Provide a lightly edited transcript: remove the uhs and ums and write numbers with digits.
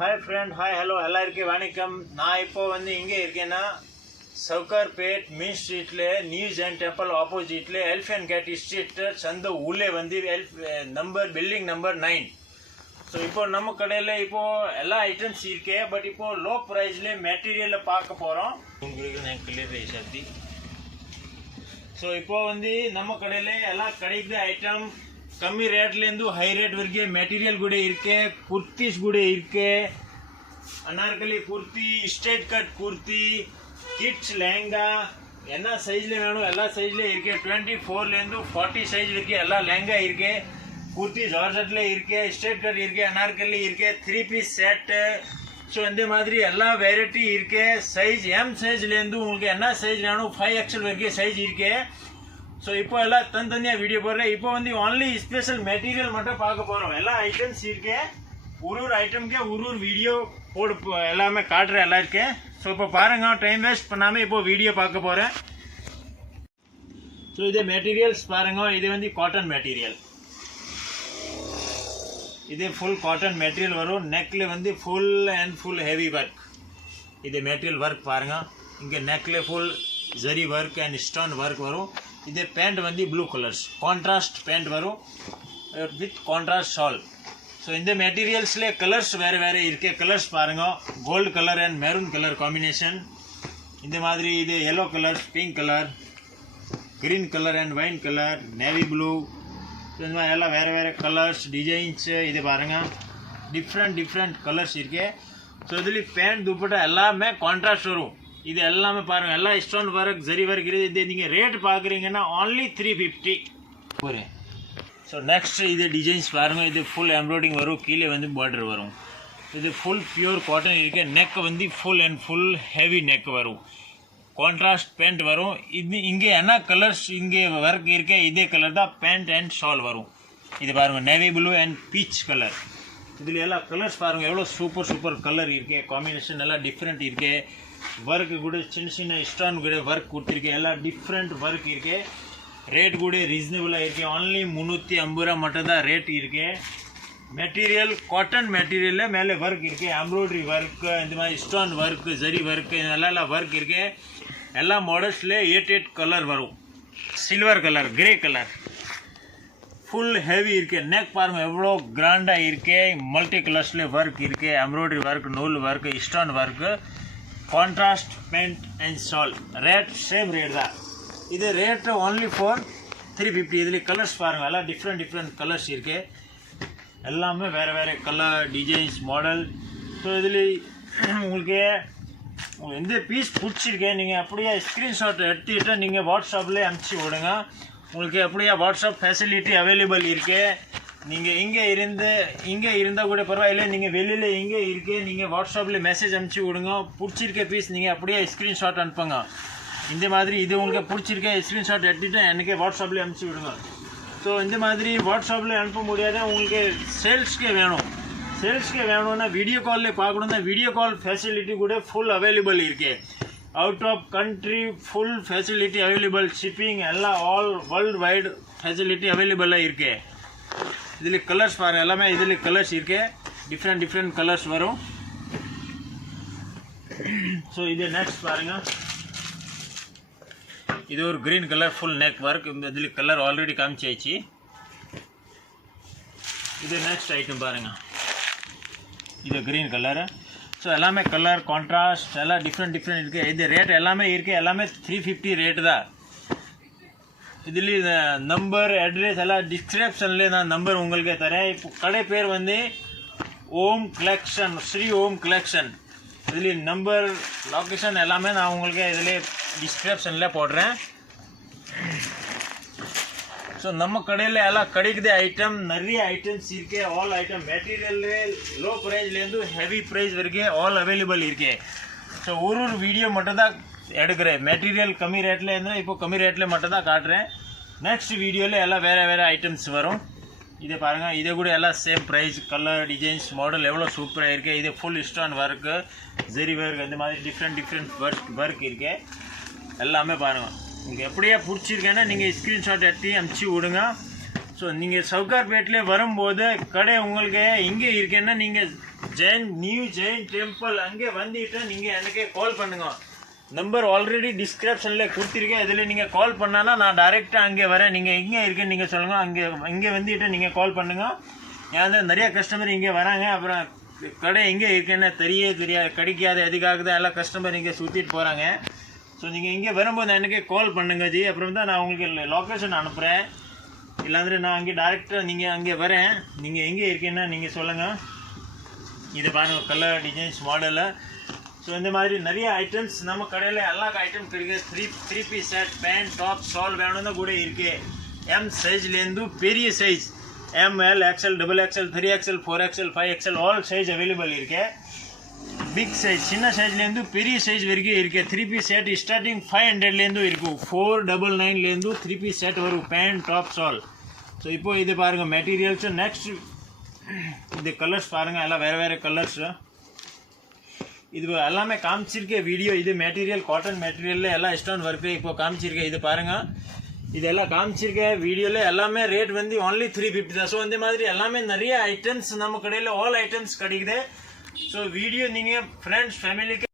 Hi friend hi hello எல்லாருக்கும் வணக்கம் நான் இப்போ வந்து இங்கே இருக்கேனா சவுகார்பேட் மெயின் ஸ்ட்ரீட்ல நியூஸ் அண்ட் டெம்பிள் ஆப்போசிட்ல எலிஃபண்ட் கேட் ஸ்ட்ரீட் சந்த உள்ளே வந்து நம்பர் பில்டிங் நம்பர் 9 ஸோ இப்போ நம்ம கடையில் இப்போ எல்லா ஐட்டம்ஸ் இருக்கு பட் இப்போ லோ ப்ரைஸ்ல மெட்டீரியல் பார்க்க போகிறோம் உங்களுக்கு நான் கிளியர் சக்தி ஸோ இப்போ வந்து நம்ம கடையில் எல்லாம் கிடைக்கிற ஐட்டம் कमी रेट्लेंदु हाई रेट वरेगे मेटीरियल गुडे इरुक्के कुर्तीस गुडे इरुक्के Anarkali kurti straight cut kurti kids lehenga एन्ना साइजले वेणुम एल्ला साइजले इरुक्के 24 लेंदु 40 साइज वरेगे एल्ला लहंगा इरुक्के कुर्ती जॉर्जेट्ले इरुक्के स्ट्रेट कट इरुक्के अनारकली इरुक्के 3 पीस सेट सो इंदे मादिरी एल्ला वेराइटी इरुक्के साइज एम साइज लेंदु उंगलुक्कु एन्ना साइज वेणुम 5XL वरेगे साइज इरुक्के सो இப்போ எல்லாம் தனித்தனியா வீடியோ போடுறேன் இப்போ வந்து only ஸ்பெஷல் மெட்டீரியல் மட்டும் பார்க்க போறோம் எல்லா ஐட்டம்ஸ் இருக்கு ஒரு ஐட்டம்க்கு ஒரு வீடியோ போடு எல்லாமே காட்றேன் எல்லாருக்கும் சோ இப்போ பாருங்க டைம் வேஸ்ட் பண்ணாம இப்போ வீடியோ பார்க்க போறேன் சோ இது மெட்டீரியல்ஸ் பாருங்க இது வந்து காட்டன் மெட்டீரியல் இது ফুল காட்டன் மெட்டீரியல் வரும் நெக்ல வந்து full and full heavy work இது மெட்டீரியல் வர்க் பாருங்க இங்க நெக்ல full zari work and stone work வரும் इधर पैंट वंदी ब्लू कलर्स कॉन्ट्रास्ट पैंट वरू विथ कॉन्ट्रास्ट शॉल सो इन मेटीरियल्स ले कलर्स वेरे वेरे इरुक्के कलर्स पारुंगा gold colour and maroon colour combination इंद मादिरी इदु yellow colour pink colour green colour and wine colour navy blue इदु एल्ला वेरे वेरे कलर्स डिजाइन्स इदु पारुंगा डिफरेंट डिफरेंट कलर्स इरुक्के सो इदुली पैंट दुपट्टा एल्लामे कॉन्ट्रास्ट वरुम இது எல்லாமே பாருங்க எல்லா ஸ்டோன் வர்க் ஜரி வர்க் இது நீங்க ரேட் பாக்குறீங்கன்னா only 350 போறே சோ நெக்ஸ்ட் இது டிசைன்ஸ் பாருங்க இது ফুল எம்ப்ராய்டிங் வரும் கீழே வந்து border வரும் இது ফুল பியூர் காட்டன் இருக்கு neck வந்து ফুল and full heavy neck வரும் கான்ட்ராஸ்ட் பேண்ட் வரும் இது இங்க என்ன கலர்ஸ் இங்க வர்க் இருக்கு இதே கலர் தான் பேண்ட் அண்ட் ஷால் வரும் இது பாருங்க navy blue and peach colour இதுல எல்லா கலர்ஸ் பாருங்க எவ்வளவு சூப்பர் கலர் இருக்கு காம்பினேஷன் எல்லாம் டிஃபரெண்ட் இருக்கு वर्क गुडे चिन्न चिन्न स्टोन गुडे वर्क कुट्टिरुक्के एल्ला डिफरेंट वर्क इरुक्के रेट गुडे रीजनेबल इरुक्के ओनली 350 रूपा मट्टम दा रेट इरुक्के मेटीरियल कॉटन मेटीरियल मेले वर्क इरुक्के एम्ब्रॉयडरी वर्क इंद मादिरी स्टोन वर्क जरी वर्क एल्ला वर्क इरुक्के एल्ला मॉडल्स ले 8 colour वरुम silver colour grey colour full heavy इरुक्के नेक पारुंगा एव्वलो ग्रांडा इरुक्के मल्टी कलर्स ले वर्क इरुक्के एम्ब्रॉयडरी वर्क नूल work stone work contrast pant and shawl rate same rate दा इधे रेट ओनली फॉर 350 इदली कलर्स पारुंगा एल्ला डिफरेंट कलर्स इरुक्के எல்லாமே வேற வேற கலர் டிசைன்ஸ் மாடல் சோ இதிலே உங்களுக்கு எந்த பீஸ் பிடிச்சிருக்கு நீங்க அப்படியே ஸ்கிரீன்ஷாட் எடுத்துட்டு நீங்க வாட்ஸ்அப்ல அனுப்பி விடுங்க உங்களுக்கு அப்படியே வாட்ஸ்அப் ஃபெசிலிட்டி அவேலபிள் இருக்கு நீங்க இங்க இருந்தா கூட பரவாயில்லை நீங்க வெளியில இங்க இருக்கு நீங்க வாட்ஸ்அப்ல மெசேஜ் அனுப்பி விடுங்க பிடிச்சிருக்க பீஸ் நீங்க அப்படியே ஸ்கிரீன்ஷாட் அனுப்புங்க இந்த மாதிரி இது உங்களுக்கு பிடிச்சிருக்க ஸ்கிரீன்ஷாட் எடுத்துட்டு எனக்கு வாட்ஸ்அப்ல அனுப்பி விடுங்க சோ இந்த மாதிரி வாட்ஸ்அப்ல அனுப்ப முடியாத உங்களுக்கு சேல்ஸ்க்கு வேணும்னா வீடியோ கால்ல பார்க்கணும்னா வீடியோ கால் ஃபெசிலிட்டி கூட ஃபுல் அவேலபிள் இருக்கு out of country full facility available shipping எல்லா all world wide facility available இருக்கு இதுல கலர்ஸ் பாருங்க எல்லாமே இதுல கலர்ஸ் இருக்கு டிஃபரெண்ட் கலர்ஸ் வரும் சோ இது நெக்ஸ்ட் பாருங்க இது ஒரு green colour full neck work இதுல கலர் ஆல்ரெடி காமிச்சாச்சு இது நெக்ஸ்ட் ஐட்டம் பாருங்க இது green கலர் சோ எல்லாமே கலர் கான்ட்ராஸ்ட் எல்லாம் டிஃபரெண்ட் இருக்கு இது ரேட் எல்லாமே இருக்கு எல்லாமே 350 ரேட் தான் idli number address L description ना नंबर उंगलुक्कु तरेन इप्पो कडै पेर वंदु ओम collection Shri Om collection idli number location एल्लामे ना उंगलुक्कु इदले डिस्क्रिप्शन ले पोड्रेन सो नम्म कடையில எல்லாம் கிடைக்குது ஐட்டம் நிறைய ஐட்டம்ஸ் இருக்கு ஆல் ஐட்டம் மெட்டீரியல் லோ பிரைஸ்ல இருந்து ஹெவி பிரைஸ் வரைக்கும் ஆல் அவேலபிள் இருக்கு சோ ஒரு வீடியோ மட்டும் தான் எடுக்கிறேன் மெட்டீரியல் கம்மி ரேட்ல இருந்தா இப்போ கம்மி ரேட்ல மட்டும் தான் காட்றேன் நெக்ஸ்ட் வீடியோல எல்லாம் வேற வேற ஐட்டம்ஸ் வரும் இது பாருங்க இது கூட எல்லாம் same price colour designs model எவ்வளவு சூப்பரா இருக்கு இது full stone work zari work இந்த மாதிரி டிஃபரெண்ட் வர்க் இருக்கு எல்லாமே பாருங்க உங்களுக்கு எப்படியே பிடிச்சிருக்கேன்னா நீங்க ஸ்கிரீன்ஷாட் எடுத்து அனுப்பி விடுங்க ஸோ நீங்கள் சவுகார்பேட்டில் வரும்போது கடை உங்களுக்கு எங்கே இருக்கேன்னா நீங்கள் நியூ ஜெயின் டெம்பிள் அங்கே வந்துட்டு நீங்கள் எனக்கு கால் பண்ணுங்க. நம்பர் ஆல்ரெடி டிஸ்கிரிப்ஷனில் கொடுத்துருக்கேன். இதில் நீங்கள் கால் பண்ணானா நான் டைரெக்டாக அங்கே வரேன். நீங்கள் எங்கே இருக்குன்னு நீங்கள் சொல்லுங்கள். இங்கே வந்துட்டு நீங்கள் கால் பண்ணுங்கள். ஏன்னா நிறைய கஸ்டமர் இங்கே வராங்க, அப்புறம் கடை எங்கே இருக்குன்னு தெரியாது, கிடைக்காத எதுக்காகுது எல்லாம் கஸ்டமர் இங்கே சுற்றிட்டு போகிறாங்க. ஸோ நீங்கள் இங்கே வரும்போது எனக்கு கால் பண்ணுங்க ஜி. அப்புறம் தான் நான் உங்களுக்கு லொக்கேஷன் அனுப்புகிறேன். இல்லாந்திர நான் அங்கே டைரெக்டாக நீங்கள் அங்கே வரேன். நீங்கள் எங்கே இருக்கேன்னா நீங்கள் சொல்லுங்கள். இது பாருங்கள், கலர் டிசைன்ஸ் மாடலு. ஸோ இந்த மாதிரி நிறைய ஐட்டம்ஸ் நம்ம கடையில் எல்லா ஐட்டம் கிடைக்குது. Three piece set, pant, top, shawl வேணும்னா கூட இருக்குது. எம் சைஸ்லேருந்து பெரிய size ML, XL, XXL, 3XL, 4XL, 5XL all size available இருக்கு. பிக் சைஸ் சின்ன சைஸ்லேருந்து பெரிய சைஸ் வரைக்கும் இருக்குது. 3 பீஸ் செட் ஸ்டார்டிங் 500லேருந்து இருக்கும். 499லேருந்து 3 பீஸ் செட் வரும், பேண்ட், டாப், ஷால். ஸோ இப்போ இது பாருங்கள் மெட்டீரியல்ஸ். நெக்ஸ்ட் இது கலர்ஸ் பாருங்கள், எல்லாம் வேறு வேறு கலர்ஸ். இது எல்லாமே காமிச்சிருக்கேன் வீடியோ. இது மெட்டீரியல் காட்டன் மெட்டீரியலில் எல்லாம் ஸ்டோன் ஒர்க்கு இப்போ காமிச்சிருக்கேன். இது பாருங்கள், இதெல்லாம் காமிச்சிருக்கேன் வீடியோவில். எல்லாமே ரேட் வந்து only 350 தான். ஸோ இந்த மாதிரி எல்லாமே நிறைய ஐட்டம்ஸ் நம்ம கடையில் ஆல் ஐட்டம்ஸ் கிடைக்குது. ஸோ வீடியோ நீங்கள் ஃப்ரெண்ட்ஸ் ஃபேமிலிக்கு